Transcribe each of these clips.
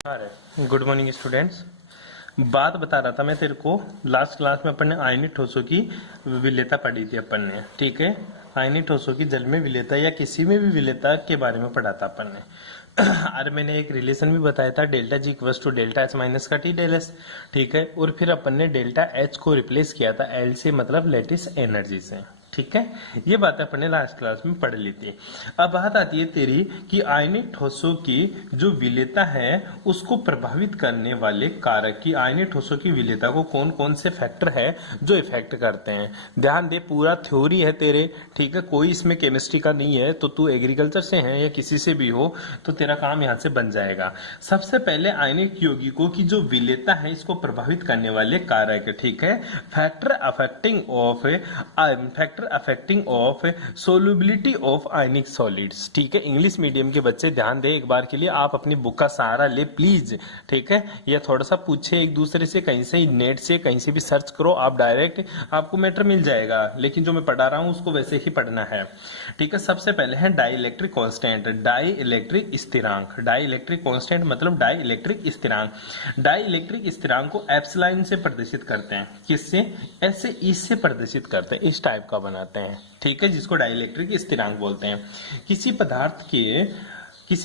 अरे good morning students. बात बता रहा था मैं तेरे को। लास्ट क्लास में अपन ने आयनिक ठोसों की विलेयता पढ़ी थी अपन ने, ठीक है। आयनिक ठोसों की जल में विलेयता या किसी में भी विलेयता के बारे में पढ़ा था अपन ने। और मैंने एक रिलेशन भी बताया था, delta G equals to delta H minus का टी डेल एस, ठीक है। और फिर अपन ने डेल्टा एच को रिप्लेस किया था एल से, मतलब लेटिस एनर्जी से, ठीक है। ये बात अपन ने लास्ट क्लास में पढ़ ली थी। अब बात आती है तेरी कि आयनिक ठोसों की जो विलेयता है उसको प्रभावित करने वाले कारक, की आयनिक ठोसों की विलेयता को कौन कौन से फैक्टर है जो इफेक्ट करते हैं। ध्यान दे, पूरा थ्योरी है तेरे, ठीक है। कोई इसमें केमिस्ट्री का नहीं है, तो तू एग्रीकल्चर से है या किसी से भी हो तो तेरा काम यहाँ से बन जाएगा। सबसे पहले आयनिक यौगिकों की जो विलेयता है इसको प्रभावित करने वाले कारक, ठीक है। Factor affecting of solubility of ionic solids, ठीक है। इंग्लिश मीडियम के बच्चे ध्यान दे, एक बार के लिए आप अपनी बुक का सहारा ले प्लीज, ठीक है। या थोड़ा सा पूछे एक दूसरे से, कहीं से नेट से कहीं से भी सर्च करो आप, डायरेक्ट आपको मैटर मिल जाएगा। लेकिन जो मैं पढ़ा रहा हूं उसको वैसे ही पढ़ना है, ठीक है। सबसे पहले है dielectric constant, dielectric स्थिरांक। डाई इलेक्ट्रिक कॉन्स्टेंट मतलब डाई इलेक्ट्रिक स्थिरांक। डाई इलेक्ट्रिक स्थिरांक को एप्सिलॉन से प्रदर्शित करते हैं। किससे? ऐसे ई से प्रदर्शित करते हैं, इस टाइप का बनाते हैं, ठीक है, जिसको डाई इलेक्ट्रिक स्थिरांक बोलते हैं। किसी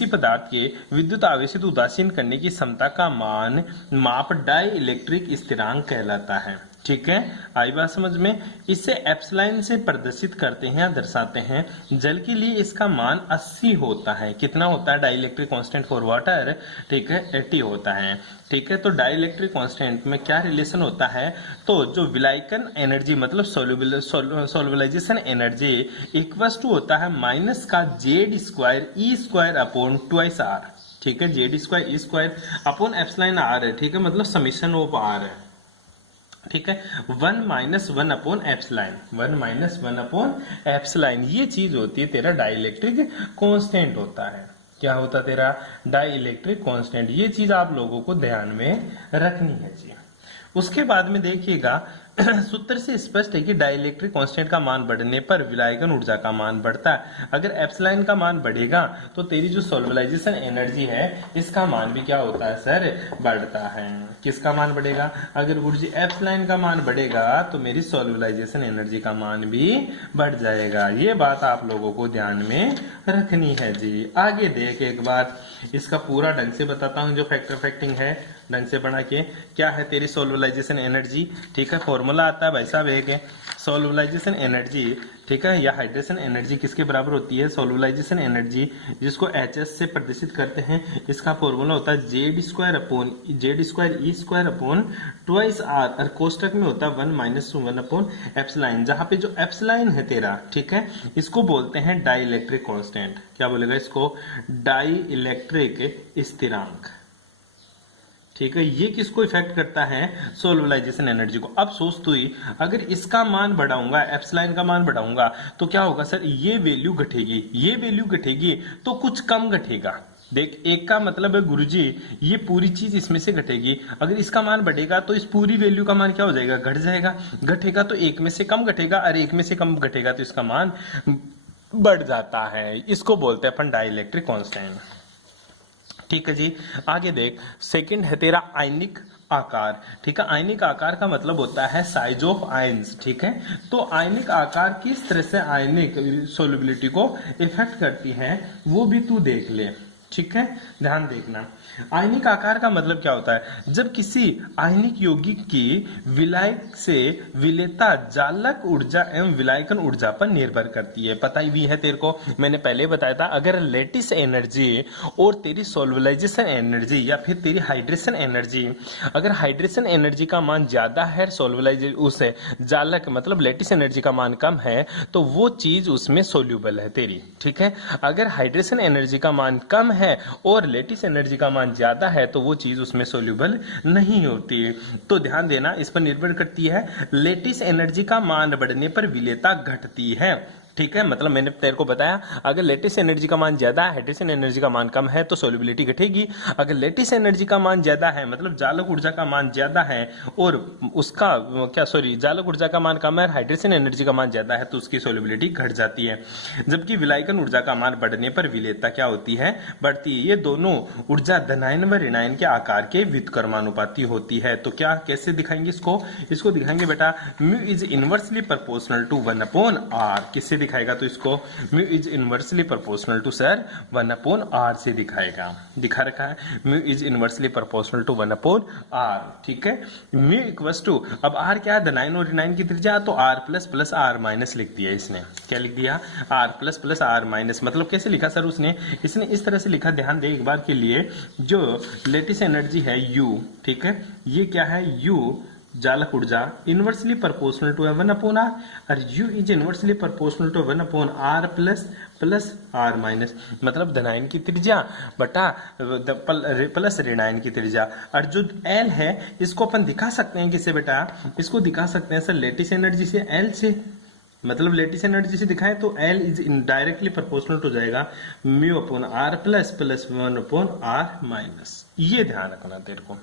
पदार्थ के विद्युत आवेशित उदासीन करने की क्षमता का माप डाई इलेक्ट्रिक स्थिरांक कहलाता है, ठीक है। आई बात समझ में? इसे एप्सिलॉन से प्रदर्शित करते हैं या दर्शाते हैं। जल के लिए इसका मान 80 होता है। कितना होता है? Dielectric constant for water, ठीक है, 80 होता है, ठीक है। तो डाई इलेक्ट्रिक कॉन्स्टेंट में क्या रिलेशन होता है? तो जो विलायकन एनर्जी मतलब सोल्युबलाइजेशन एनर्जी इक्वल्स टू होता है माइनस का Z square E square upon twice R, ठीक है। Z square E square upon epsilon R है, ठीक है, मतलब समीशन ऑफ आर है, ठीक है। 1 - 1 अपॉन एप्सिलॉन, 1 - 1 अपॉन एप्सिलॉन, ये चीज होती है तेरा डाई इलेक्ट्रिक कांस्टेंट होता है। क्या होता तेरा? Dielectric constant. ये चीज आप लोगों को ध्यान में रखनी है जी। उसके बाद में देखिएगा सूत्र से स्पष्ट है कि डाइलेक्ट्रिक कांस्टेंट का मान बढ़ने पर विलायकन ऊर्जा का मान बढ़ता है। अगर एप्सिलॉन का मान बढ़ेगा तो तेरी जो सोल्युबलाइजेशन एनर्जी है इसका मान भी क्या होता है सर? बढ़ता है। किसका मान बढ़ेगा? अगर ऊर्जा एप्सिलॉन का मान बढ़ेगा तो मेरी सोल्युबलाइजेशन एनर्जी का मान भी बढ़ जाएगा। ये बात आप लोगों को ध्यान में रखनी है जी। आगे देख एक बार, इसका पूरा ढंग से बताता हूँ जो फैक्टर अफेक्टिंग है, ढंग से बना के। क्या है तेरी सोल्युबलाइजेशन एनर्जी? ठीक है, फॉर्मूला आता है भाई साहब एक है सोल्युबलाइजेशन एनर्जी, ठीक है, या हाइड्रेशन एनर्जी किसके बराबर होती है? सोल्युबलाइजेशन एनर्जी जिसको एचएस से प्रदर्शित करते हैं, इसका फॉर्मूला होता है Z square E square upon twice R, और कोष्टक में होता है 1 - 1 अपॉन एप्सिलॉन। जहां पे जो एप्सिलॉन है तेरा, ठीक है, इसको बोलते हैं डाई इलेक्ट्रिक कांस्टेंट। क्या बोलेगा इसको? डाई इलेक्ट्रिक स्थिरांक, ठीक है। ये किसको इफेक्ट करता है? सोल्युबलाइजेशन एनर्जी को। अब सोच तू ही, अगर इसका मान बढ़ाऊंगा, एप्सिलॉन का मान बढ़ाऊंगा तो क्या होगा सर? ये वैल्यू घटेगी, ये वैल्यू घटेगी तो कुछ कम घटेगा। देख, एक का मतलब है गुरुजी ये पूरी चीज इसमें से घटेगी। अगर इसका मान बढ़ेगा तो इस पूरी वैल्यू का मान क्या हो जाएगा? घट जाएगा। घटेगा तो एक में से कम घटेगा, और एक में से कम घटेगा तो इसका मान बढ़ जाता है। इसको बोलते हैं अपन डाई इलेक्ट्रिक कांस्टेंट, ठीक है जी। आगे देख, सेकंड है तेरा आयनिक आकार, ठीक है। आयनिक आकार का मतलब होता है साइज ऑफ आयंस, ठीक है। तो आयनिक आकार किस तरह से आयनिक सोल्युबिलिटी को इफेक्ट करती है वो भी तू देख ले, ठीक है, ध्यान देखना। आयनिक आकार का मतलब क्या होता है? जब किसी आयनिक यौगिक की विलायक से विलेयता जालक ऊर्जा एवं विलायकन ऊर्जा पर निर्भर करती है। पता ही भी है तेरे को, मैंने पहले बताया था। अगर लेटिस एनर्जी और तेरी सोल्युबलाइजेशन एनर्जी या फिर तेरी हाइड्रेशन एनर्जी, अगर हाइड्रेशन एनर्जी का मान ज्यादा है, सोल्युबलाइजेशन उसे जालक मतलब लेटिस एनर्जी का मान कम है, तो वो चीज उसमें सोल्यूबल है तेरी, ठीक है। अगर हाइड्रेशन एनर्जी का मान कम है और लेटिस एनर्जी का मान ज्यादा है तो वो चीज उसमें सोल्यूबल नहीं होती। तो ध्यान देना, इस पर निर्भर करती है। लेटिस एनर्जी का मान बढ़ने पर विलेयता घटती है, ठीक है, मतलब मैंने तेरे को बताया अगर लेटिस एनर्जी का मान ज्यादा है, हाइड्रोजन एनर्जी का मान कम है तो सोल्युबिलिटी घटेगी। अगर लेटिस एनर्जी का मान ज्यादा है मतलब जालक ऊर्जा का मान ज्यादा है और उसका जालक ऊर्जा का मान कम है, हाइड्रोजन एनर्जी का मान ज्यादा है तो उसकी सोल्युबिलिटी घट जाती है। जबकि विलायकन ऊर्जा का मान बढ़ने पर विलेयता क्या होती है, बढ़ती है। ये दोनों ऊर्जा धनायन व ऋणायन के आकार के व्युत्क्रमानुपाती होती है। तो क्या कैसे दिखाएंगे इसको दिखाएंगे बेटा mu is inversely proportional to 1/r। किससे दिखाएगा तो इसको mu is inversely proportional to sir 1/r से दिखाएगा। दिखा रखा है mu is inversely proportional to 1/r। ठीक है, म्यू इक्वल्स टू, अब r क्या है धनायन और ऋणायन की त्रिज्या, तो r plus plus r minus लिख दिया इसने। क्या लिख दिया, r plus plus r minus. मतलब कैसे लिखा सर इसने इस तरह से लिखा, ध्यान दे एक बार के लिए। जो लेटिस एनर्जी है u, ठीक है, ये क्या है u जालक ऊर्जा इनवर्सली प्रोपोर्शनल टू 1/r और u is inversely proportional to 1/r plus plus r minus. मतलब धनायन की त्रिज्या बटा प्लस ऋणायन की त्रिज्या। और जो l है इसको अपन दिखा सकते हैं किससे बेटा, इसको दिखा सकते हैं सर लेटिस एनर्जी से, l से। मतलब लेटिस एनर्जी से दिखाएं तो L इज डायरेक्टली प्रोपोर्शनल हो जाएगा mu upon r plus plus 1/r minus. ये ध्यान रखना तेरे को।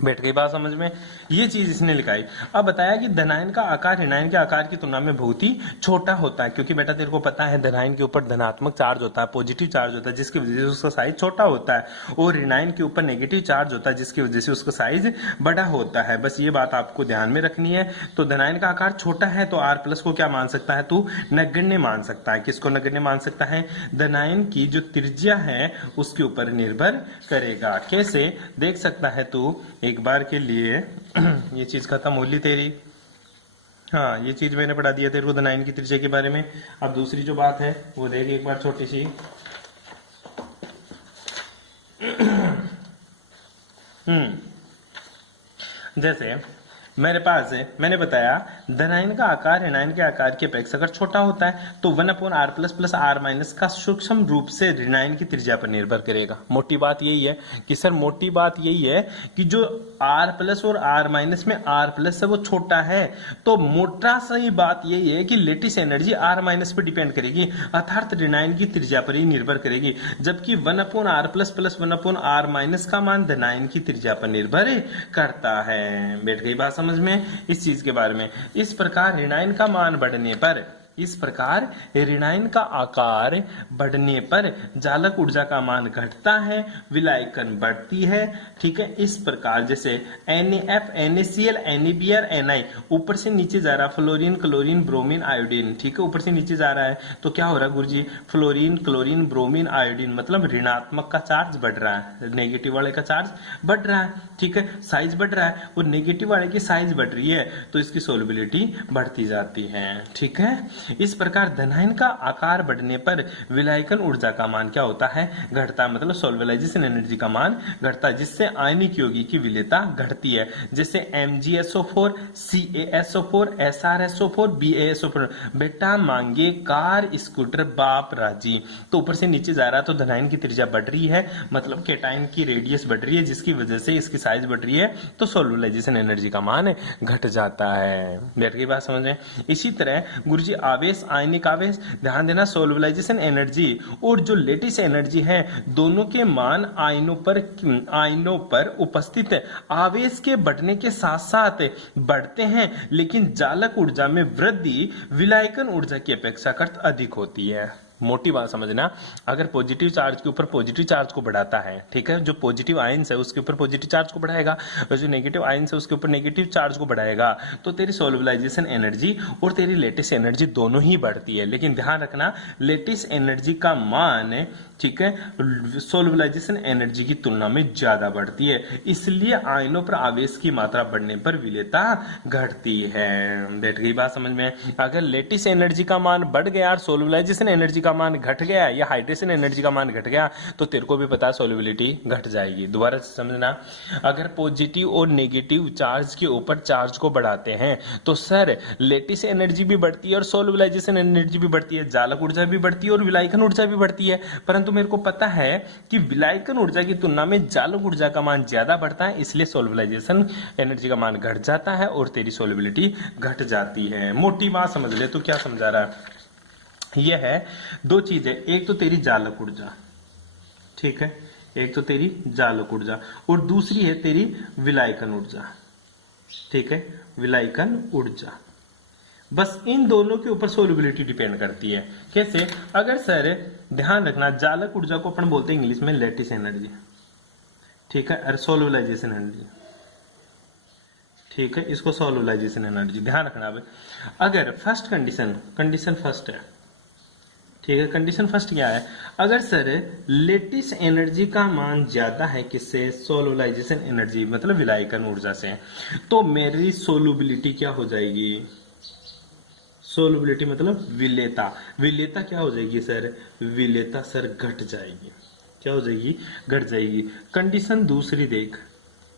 बैठ गई बात समझ में, ये चीज इसने लिखाई। अब बताया कि धनायन का आकार ऋणायन के आकार की तुलना में बहुत ही छोटा होता है, क्योंकि बेटा तेरे को पता है धनायन के ऊपर धनात्मक चार्ज होता है, पॉजिटिव चार्ज होता है, जिसकी वजह से उसका साइज छोटा होता है, और ऋणायन के ऊपर नेगेटिव चार्ज होता है जिसकी वजह से उसका साइज बड़ा होता है। बस ये बात आपको ध्यान में रखनी है। तो धनायन का आकार छोटा है तो r प्लस को क्या मान सकता है तू, नगण्य मान सकता है। किसको नगण्य मान सकता है, धनायन की जो त्रिज्या है उसके ऊपर निर्भर करेगा। कैसे देख सकता है तू एक बार के लिए, ये चीज खत्म होली तेरी। हाँ, ये चीज मैंने पढ़ा दिया तेरे को धनायन की त्रिज्या के बारे में। अब दूसरी जो बात है वो देख एक बार छोटी सी। जैसे मेरे पास है, मैंने बताया धनायन का आकार ऋणायन के आकार की अपेक्षा अगर छोटा होता है तो 1/r plus plus r minus का सूक्ष्म रूप से ऋणायन की त्रिज्या पर निर्भर करेगा। मोटी बात यही है कि सर, मोटी बात यही है कि जो r प्लस और r माइनस में r प्लस है वो छोटा है, तो मोटा सही बात यही है कि लेटिस एनर्जी r माइनस पर डिपेंड करेगी, अर्थात ऋणायन की त्रिज्या पर ही निर्भर करेगी। जबकि 1/r plus plus 1/r minus का मान धनायन की त्रिज्या पर निर्भर करता है। बैठ गई बात समझ में इस चीज के बारे में। इस प्रकार ऋणायन का मान बढ़ने पर, इस प्रकार ऋणायन का आकार बढ़ने पर जालक ऊर्जा का मान घटता है, विलायकन बढ़ती है। ठीक है, इस प्रकार जैसे NaF, NaCl, NaBr, Ni ऊपर से नीचे जा रहा, फ्लोरीन, क्लोरीन, ब्रोमीन, आयोडीन। ठीक है, ऊपर से नीचे जा रहा है तो क्या हो रहा है गुरुजी, फ्लोरीन, क्लोरीन, ब्रोमीन, आयोडीन, मतलब ऋणात्मक का चार्ज बढ़ रहा है, नेगेटिव वाले का चार्ज बढ़ रहा है। ठीक है, साइज बढ़ रहा है और नेगेटिव वाले की साइज बढ़ रही है तो इसकी सोल्युबिलिटी बढ़ती जाती है। ठीक है, इस प्रकार धनायन का आकार बढ़ने पर विलायकन ऊर्जा का मान क्या होता है, घटता है। मतलब सोल्युलाइजेशन एनर्जी का मान घटता है, जिससे आयनिक यौगिक की विलेयता घटती है। जैसे MgSO4, CaSO4, SrSO4, BaSO4। बेटा मांगे कार, स्कूटर, बाप राजी। तो ऊपर से नीचे जा रहा है तो धनायन की त्रिज्या बढ़ रही है, मतलब केटायन की रेडियस बढ़ रही है, जिसकी वजह से इसकी साइज बढ़ रही है, तो सोल्युलाइजेशन एनर्जी का मान घट जाता है। बैठ गई बात समझ में। इसी तरह गुरुजी आवेश, आयनिक आवेश, ध्यान देना, सोल्युलाइजेशन एनर्जी और जो लेटिस एनर्जी है दोनों के मान आयनों पर उपस्थित आवेश के बढ़ने के साथ साथ बढ़ते हैं, लेकिन जालक ऊर्जा में वृद्धि विलायकन ऊर्जा की अपेक्षाकृत अधिक होती है। मोटी बात समझना, अगर पॉजिटिव चार्ज के ऊपर पॉजिटिव चार्ज को बढ़ाता है, ठीक है, जो पॉजिटिव आयंस है उसके ऊपर पॉजिटिव चार्ज को बढ़ाएगा और जो नेगेटिव आयंस है उसके ऊपर नेगेटिव चार्ज को बढ़ाएगा, तो तेरी सोल्युलाइजेशन एनर्जी और तेरी लेटिस एनर्जी दोनों ही बढ़ती है। लेकिन ध्यान रखना, लेटिस एनर्जी का मान, ठीक है, सोल्युलाइजेशन एनर्जी की तुलना में ज्यादा बढ़ती है, इसलिए आयनों पर आवेश की मात्रा बढ़ने पर विलेयता घटती है। बैठ गई बात समझ में। अगर लेटिस एनर्जी का मान बढ़ गया और सोल्युलाइजेशन एनर्जी का मान घट गया या हाइड्रेशन एनर्जी का मान घट गया तो तेरे को भी पता है सोल्युबिलिटी घट जाएगी। दोबारा से समझना, अगर पॉजिटिव और नेगेटिव चार्ज के ऊपर चार्ज को बढ़ाते हैं तो सर लेटिस एनर्जी भी बढ़ती है और सोल्युबलाइजेशन एनर्जी भी बढ़ती है, जालक ऊर्जा भी बढ़ती है और विलायकन ऊर्जा भी बढ़ती है। परंतु मेरे को पता है कि विलायकन ऊर्जा की तुलना में जालक ऊर्जा का मान ज्यादा बढ़ता है, इसलिए सोल्युबलाइजेशन एनर्जी का मान घट जाता है और तेरी सोल्युबिलिटी घट जाती है। मोटी बात समझ ले, तो क्या समझा रहा है? यह है दो चीजें, एक तो तेरी जालक ऊर्जा, ठीक है, एक तो तेरी जालक ऊर्जा और दूसरी है तेरी विलायकन ऊर्जा, ठीक है, विलायकन ऊर्जा। बस इन दोनों के ऊपर सोल्युबिलिटी डिपेंड करती है। कैसे? अगर सर ध्यान रखना, जालक ऊर्जा को अपन बोलते हैं इंग्लिश में लैटिस एनर्जी, ठीक है, और सोल्युबलाइजेशन एनर्जी, ठीक है, इसको सोल्युबलाइजेशन एनर्जी ध्यान रखना। अब अगर फर्स्ट कंडीशन फर्स्ट है, ठीक है, कंडीशन फर्स्ट क्या है? अगर सर लेटिस एनर्जी का मान ज्यादा है किससे? सोल्युबलाइजेशन एनर्जी मतलब विलायकन ऊर्जा से, तो मेरी सोल्युबिलिटी क्या हो जाएगी? सोल्युबिलिटी मतलब विलेयता, विलेयता क्या हो जाएगी सर? विलेयता सर घट जाएगी। क्या हो जाएगी? घट जाएगी। कंडीशन दूसरी देख,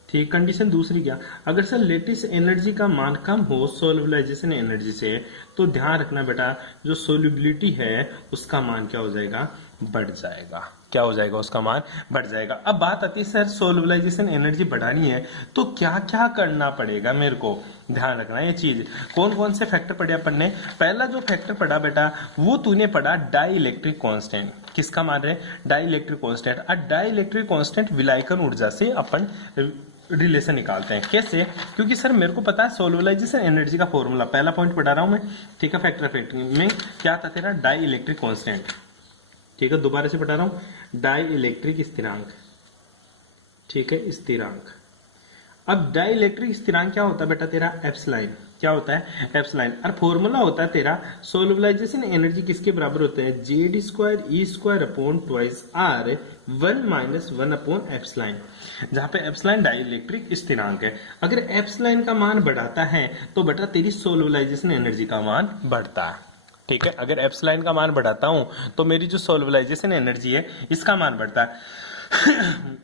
ठीक, कंडीशन दूसरी क्या? अगर सर लेटिस एनर्जी का मान कम हो सोल्युबलाइजेशन एनर्जी से, तो ध्यान रखना बेटा, जो सोल्युबिलिटी है उसका मान क्या हो जाएगा? बढ़ जाएगा। क्या हो जाएगा? उसका मान बढ़ जाएगा। अब बात आती है सर सोल्युबलाइजेशन एनर्जी बढ़ानी है तो क्या क्या करना पड़ेगा मेरे को? ध्यान रखना ये चीज। कौन कौन से फैक्टर पढ़े अपन ने? पहला जो फैक्टर पढ़ा बेटा वो तूने पढ़ा डाई इलेक्ट्रिक कांस्टेंट। किसका मान है? Dielectric constant. और डाई इलेक्ट्रिक कांस्टेंट विलायकन ऊर्जा से अपन रिलेशन निकालते हैं। कैसे? क्योंकि सर मेरे को पता है सोल्युबलाइजेशन एनर्जी का फॉर्मूला, पहला पॉइंट पढ़ा रहा हूं मैं, ठीक है, फैक्टर में क्या था तेरा? डाई इलेक्ट्रिक कांस्टेंट, ठीक है, दोबारा से बता रहा हूं, डाई इलेक्ट्रिक स्थिरांक, ठीक है, स्थिरांक। अब डाई इलेक्ट्रिक स्थिरांक क्या होता है बेटा तेरा? एप्सिलॉन। क्या होता है? एप्सिलॉन। और फॉर्मूला होता है तेरा सोल्युबलाइजेशन एनर्जी किसके बराबर होता है? Z square E square upon twice R 1 minus 1 upon epsilon, जहां पे एप्सिलॉन डाई इलेक्ट्रिक स्थिरांक है। अगर एप्सिलॉन का मान बढ़ाता है तो बेटा तेरी सोल्युबलाइजेशन एनर्जी का मान बढ़ता है, ठीक है। अगर एप्सिलॉन का मान बढ़ाता हूं तो मेरी जो सोल्युबलाइजेशन एनर्जी है इसका मान बढ़ता है।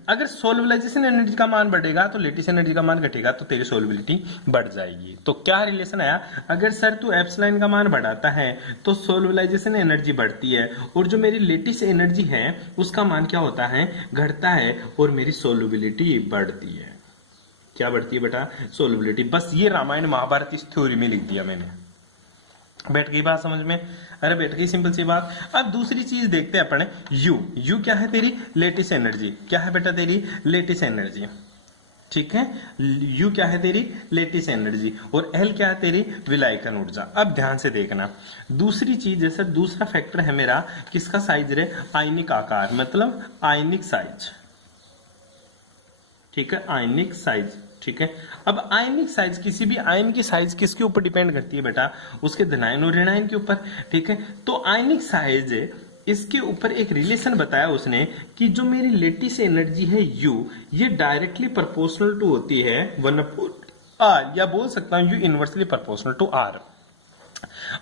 अगर सोल्युबलाइजेशन एनर्जी का मान बढ़ेगा तो लेटिस एनर्जी का मान घटेगा, तो तेरी सोल्युबिलिटी बढ़ जाएगी। तो क्या रिलेशन आया? अगर सर तू एप्सिलॉन का मान बढ़ाता है तो सोल्युबलाइजेशन एनर्जी बढ़ती है और जो मेरी लेटिस एनर्जी है उसका मान क्या होता है? घटता है और मेरी सोल्युबिलिटी बढ़ती है। क्या बढ़ती है बेटा? सोल्युबिलिटी। बस ये रामायण महाभारत इस थ्योरी में लिख दिया मैंने। बैठ गई बात समझ में? अरे बैठ गई, सिंपल सी बात। अब दूसरी चीज देखते हैं अपन, यू। यू क्या है? तेरी लेटिस एनर्जी। क्या है बेटा? तेरी लेटिस एनर्जी, ठीक है। यू क्या है? तेरी लेटिस एनर्जी। और एल क्या है? तेरी विलायकन ऊर्जा। अब ध्यान से देखना, दूसरी चीज जैसे दूसरा फैक्टर है मेरा किसका? साइज रे, आयनिक आकार मतलब आयनिक साइज, ठीक है, आयनिक साइज, ठीक है। अब आयनिक साइज, किसी भी आयन की साइज किसके ऊपर डिपेंड करती है बेटा? उसके धनायन और ऋणायन के ऊपर, ठीक है। तो आयनिक साइज, इसके ऊपर एक रिलेशन बताया उसने कि जो मेरी लेटिस एनर्जी है यू, ये डायरेक्टली प्रोपोर्शनल टू होती है 1/r, या बोल सकता हूं U inversely proportional to R.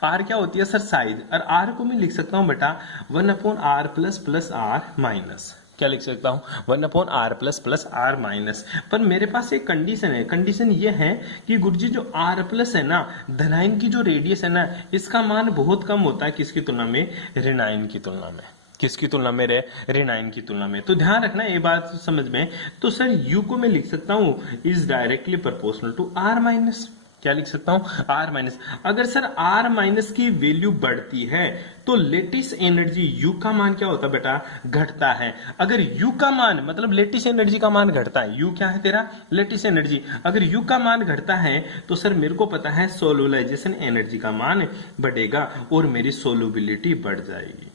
R क्या होती है सर? साइज। और आर को मैं लिख सकता हूं बेटा 1/r प्लस आर माइनस। क्या लिख सकता हूं? 1/r plus are minus. पर मेरे पास एक कंडीशन है, कंडीशन ये है कि गुरुजी जो r प्लस है ना, धनायन की जो रेडियस है ना, इसका मान बहुत कम होता है किसकी तुलना में? ऋणायन की तुलना में। किसकी तुलना में रे? ऋणायन की तुलना में। तो ध्यान रखना ये बात समझ में। तो सर u को मैं लिख सकता हूं is directly proportional to r minus. क्या लिख सकता हूं? r minus. अगर सर r माइनस की वैल्यू बढ़ती है तो लेटिस एनर्जी u का मान क्या होता है बेटा? घटता है। अगर u का मान मतलब लेटिस एनर्जी का मान घटता है, u क्या है तेरा? Lattice energy. अगर u का मान घटता है तो सर मेरे को पता है सोल्युबलाइजेशन एनर्जी का मान बढ़ेगा और मेरी सोल्युबिलिटी बढ़ जाएगी।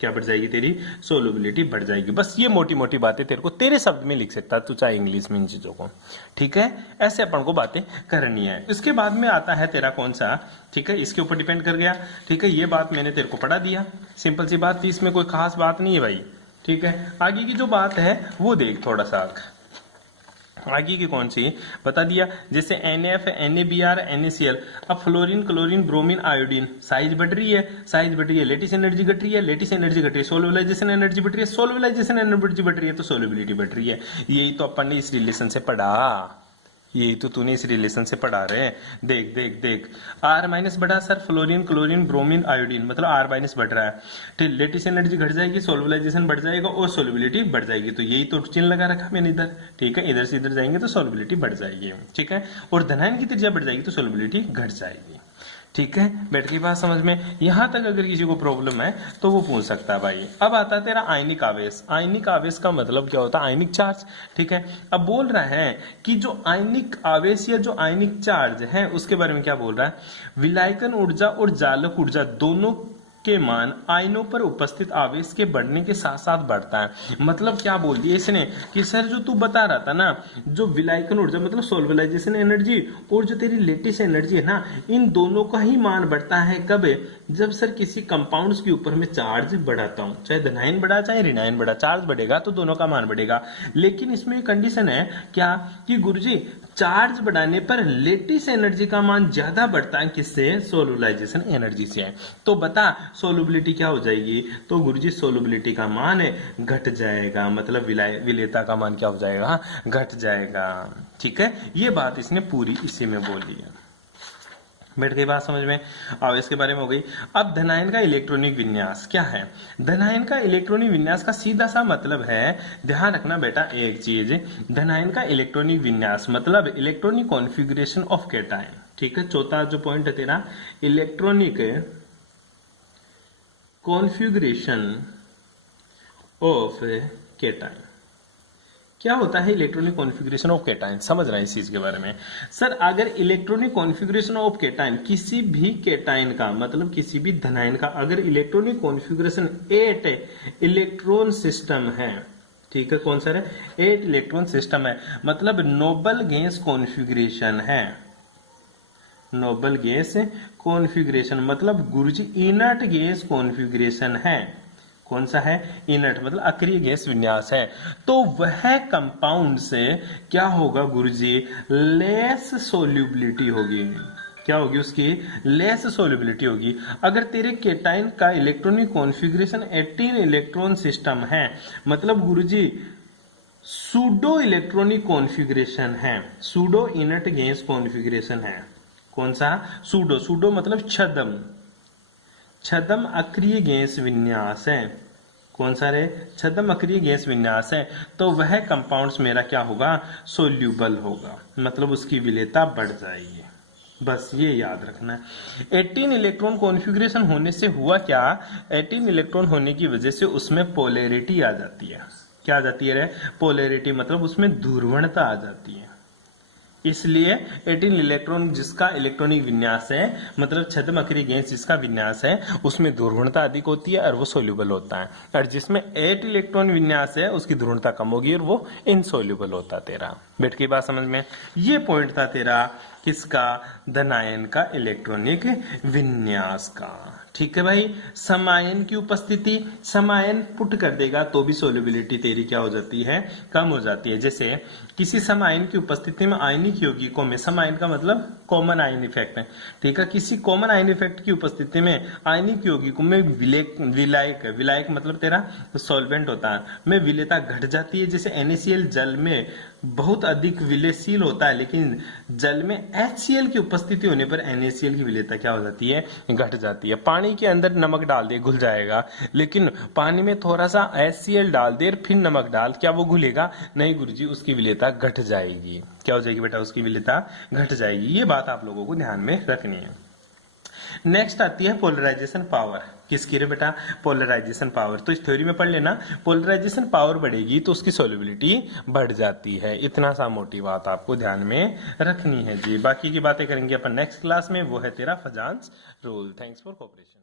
क्या बढ़ जाएगी? तेरी सोल्युबिलिटी बढ़ जाएगी। बस ये मोटी मोटी बातें तेरे को तेरे शब्द में लिख सकता है तू, चाहे इंग्लिश में, इन चीजों को, ठीक है। ऐसे अपन को बातें करनी है। इसके बाद में आता है तेरा कौन सा, ठीक है, इसके ऊपर डिपेंड कर गया, ठीक है। ये बात मैंने तेरे को पढ़ा दिया, सिंपल सी बात थी, इसमें कोई खास बात नहीं है भाई, ठीक है। आगे की जो बात है वो देख थोड़ा सा, आगे की कौन सी बता दिया, जैसे NF, NaBr, NaCl। अब fluorine, chlorine, bromine, iodine, size बढ़ रही है, साइज बढ़ रही है, लेटिस एनर्जी घट रही है, लेटिस एनर्जी घट रही है, सोलुबलाइजेशन एनर्जी बढ़ रही है, सोलुबलाइजेशन एनर्जी बढ़ रही है, तो सोलुबिलिटी बढ़ रही है। यही तो अपन ने इस रिलेशन से पढ़ा, यही तो तूने इस रिलेशन से पढ़ा रहे। देख देख देख, R माइनस बढ़ा sir, fluorine, chlorine, bromine, iodine, मतलब R माइनस बढ़ रहा है, ठीक, लेटिस एनर्जी घट जाएगी, सोलुबलाइजेशन बढ़ जाएगा और सोलुबिलिटी बढ़ जाएगी। तो यही तो चिन्ह लगा रखा मैंने इधर, ठीक है, इधर से इधर जाएंगे तो सोलुबिलिटी बढ़ जाएगी, ठीक है, और धनायन की त्रिज्या बढ़ जाएगी तो सोलुबिलिटी घट जाएगी, ठीक है। बैठ गई बात समझ में? यहां तक अगर किसी को प्रॉब्लम है तो वो पूछ सकता है भाई। अब आता है तेरा आयनिक आवेश। आयनिक आवेश का मतलब क्या होता है? आयनिक चार्ज, ठीक है। अब बोल रहा है कि जो आयनिक आवेश या जो आयनिक चार्ज है उसके बारे में क्या बोल रहा है, विलायकन ऊर्जा और जालक ऊर्जा दोनों के मान आयनों पर उपस्थित आवेश के बढ़ने के साथ साथ बढ़ता है। मतलब क्या बोल दिया इसने कि सर जो तू बता रहा था ना, जो विलायकन ऊर्जा मतलब सोलबलाइजेशन एनर्जी और जो तेरी लेटिस एनर्जी है ना, इन दोनों का ही मान बढ़ता है। कब? जब सर किसी कंपाउंड्स के ऊपर मैं चार्ज बढ़ाता हूं, चाहे धनायन बढ़ा चाहे ऋणायन बढ़ा, चार्ज बढ़ेगा तो दोनों का मान बढ़ेगा। लेकिन इसमें कंडीशन है क्या कि गुरुजी चार्ज बढ़ाने पर लेटिस एनर्जी का मान ज्यादा बढ़ता है, किससे? सोलुबलाइजेशन एनर्जी से। तो बता सोलुबिलिटी क्या हो जाएगी? तो गुरुजी सोलुबिलिटी का मान घट जाएगा, मतलब विलेयता का मान क्या हो जाएगा? घट जाएगा, ठीक है। ये बात इसने पूरी इसी में बोली है। बैठ गई बात समझ में? आवेश के बारे में हो गई। अब धनायन का इलेक्ट्रॉनिक विन्यास क्या है? धनायन का इलेक्ट्रॉनिक विन्यास का सीधा सा मतलब है, ध्यान रखना बेटा एक चीज, धनायन का इलेक्ट्रॉनिक विन्यास मतलब इलेक्ट्रॉनिक कॉन्फ़िगरेशन ऑफ कैटायन, ठीक है। चौथा जो पॉइंट है तेरा, इलेक्ट्रॉनिक कॉन्फ़िगरेशन ऑफ कैटायन। क्या होता है इलेक्ट्रॉनिक कॉन्फ़िगरेशन ऑफ कैटायन? समझ रहे हैं इस चीज के बारे में? सर अगर इलेक्ट्रॉनिक कॉन्फ़िगरेशन ऑफ कैटायन, किसी भी कैटायन का मतलब किसी भी धनायन का अगर इलेक्ट्रॉनिक कॉन्फ़िगरेशन 8 इलेक्ट्रॉन सिस्टम है, ठीक है, कौन सा है? 8 इलेक्ट्रॉन सिस्टम है, मतलब नोबल गैस कॉन्फ़िगरेशन है। नोबल गैस कॉन्फ़िगरेशन मतलब गुरुजी इनर्ट गैस कॉन्फ़िगरेशन है। कौन सा है? इनर्ट, मतलब अक्रिय गैस विन्यास है। तो वह कंपाउंड से क्या होगा गुरुजी? लेस सोल्यूबिलिटी होगी। क्या होगी उसकी? लेस सोल्यूबिलिटी होगी। अगर तेरे केटाइन का इलेक्ट्रॉनिक कॉन्फ़िगरेशन 18 इलेक्ट्रॉन सिस्टम है, मतलब गुरुजी सूडो इलेक्ट्रॉनिक कॉन्फ़िगरेशन है, सूडो इनर्ट गैस कॉन्फ़िगरेशन है। कौन सा? सूडो। सूडो मतलब छद्म, छद्म अक्रिय गैस विन्यास है। कौन सा रे? छद्म अक्रिय गैस विन्यास है। तो वह कंपाउंड्स मेरा क्या होगा? सोल्यूबल होगा, मतलब उसकी विलेयता बढ़ जाएगी। बस ये याद रखना है। 18 इलेक्ट्रॉन कॉन्फ़िगरेशन होने से हुआ क्या? 18 इलेक्ट्रॉन होने की वजह से उसमें पोलैरिटी आ जाती है। क्या आ जाती है रे? पोलैरिटी, मतलब उसमें ध्रुवणता आ जाती है। इसलिए 18 इलेक्ट्रॉन जिसका इलेक्ट्रॉनिक विन्यास है, मतलब छद्म अक्रिय गैस जिसका विन्यास है, उसमें ध्रुवणता अधिक होती है और वो सोल्यूबल होता है। और जिसमें 8 इलेक्ट्रॉन विन्यास है उसकी ध्रुवणता कम होगी और वो इनसोल्यूबल होता है। तेरा बैठ की बात समझ में? ये पॉइंट था तेरा किसका? धनायन का इलेक्ट्रॉनिक विन्यास का, ठीक है भाई। समायन की उपस्थिति, समायन पुट कर देगा तो भी सोल्यूबिलिटी तेरी क्या हो जाती है? कम हो जाती है। जैसे किसी समायन की उपस्थिति में आयनिक यौगिकों में, समायन का मतलब कॉमन आयन इफेक्ट है, ठीक है। किसी कॉमन आयन इफेक्ट की उपस्थिति में आयनिक यौगिकों में विलायक, विलायक मतलब तेरा सॉल्वेंट होता है, में विलेयता घट जाती है। जैसे NaCl जल में बहुत अधिक विलेयशील होता है, लेकिन जल में HCl की उपस्थिति होने पर NaCl की विलेयता क्या हो जाती है? घट जाती है। पानी के अंदर नमक डाल दे घुल जाएगा, लेकिन पानी में थोड़ा सा HCl डाल दे फिर नमक डाल, क्या वो घुलेगा? नहीं गुरुजी, उसकी विलेयता घट जाएगी। क्या हो जाएगी बेटा? उसकी विलेयता घट जाएगी। ये बात आप लोगों को ध्यान में रखनी है। नेक्स्ट आती है पोलराइजेशन पावर। किसकी रे बेटा? Polarisation power. तो इस थ्योरी में पढ़ लेना, पोलराइजेशन पावर बढ़ेगी तो उसकी सोल्युबिलिटी बढ़ जाती है। इतना सा मोटी बात आपको ध्यान में रखनी है जी। बाकी की बातें करेंगे अपन नेक्स्ट क्लास में, वो है तेरा फजान्स रूल। Thanks for cooperation.